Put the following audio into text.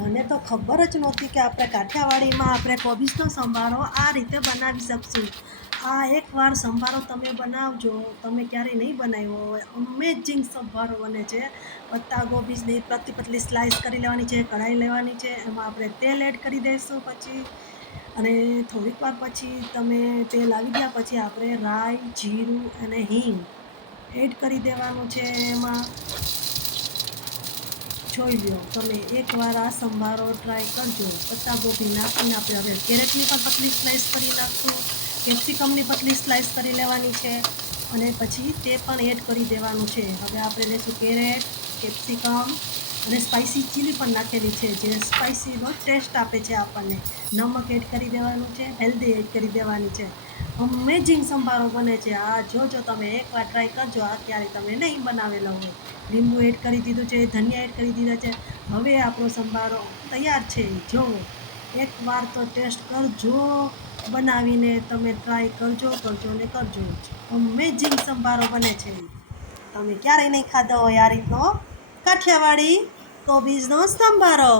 મને તો ખબર જ નહોતી કે આપણે કાઠિયાવાડીમાં આપણે કોબીજનો સંભારો આ રીતે બનાવી શકશું. આ એકવાર સંભારો તમે બનાવજો, તમે ક્યારેય નહીં બનાવ્યો હોય, અમેઝિંગ સંભારો બને છે. પત્તા કોબીજની પતલી પતલી સ્લાઇસ કરી લેવાની છે, કઢાઈ લેવાની છે, એમાં આપણે તેલ એડ કરી દઈશું પછી, અને થોડીક વાર પછી તમે તેલ આવી ગયા પછી આપણે રાઈ, જીરું અને હિંગ એડ કરી દેવાનું છે એમાં. જોઈ લો તમે એકવાર આ સંભારો ટ્રાય કરજો. પત્તા ગોભી નાખીને આપણે હવે કેરેટની પણ પતલી સ્લાઇસ કરી નાખશું, કેપ્સિકમની પતલી સ્લાઇસ કરી લેવાની છે અને પછી તે પણ એડ કરી દેવાનું છે. હવે આપણે લઈશું કેરેટ, કેપ્સિકમ અને સ્પાઇસી ચીલી પણ નાખેલી છે, જે સ્પાઇસીનો ટેસ્ટ આપે છે આપણને. નમક એડ કરી દેવાનું છે, હેલ્ધી એડ કરી દેવાની છે. અમેઝિંગ સંભારો બને છે. આ જોજો તમે એકવાર ટ્રાય કરજો, આ ક્યારેય તમે નહીં બનાવેલો હોય. લીંબુ એડ કરી દીધું છે, ધનિયા એડ કરી દીધા છે. હવે આપણો સંભારો તૈયાર છે. જો એકવાર તો ટેસ્ટ કરજો, બનાવીને તમે ટ્રાય કરજો ને કરજો. અમેઝિંગ સંભારો બને છે. તમે ક્યારેય નહીં ખાધો હોય આ રીતનો કાઠિયાવાડી કોબીજનો સંભારો.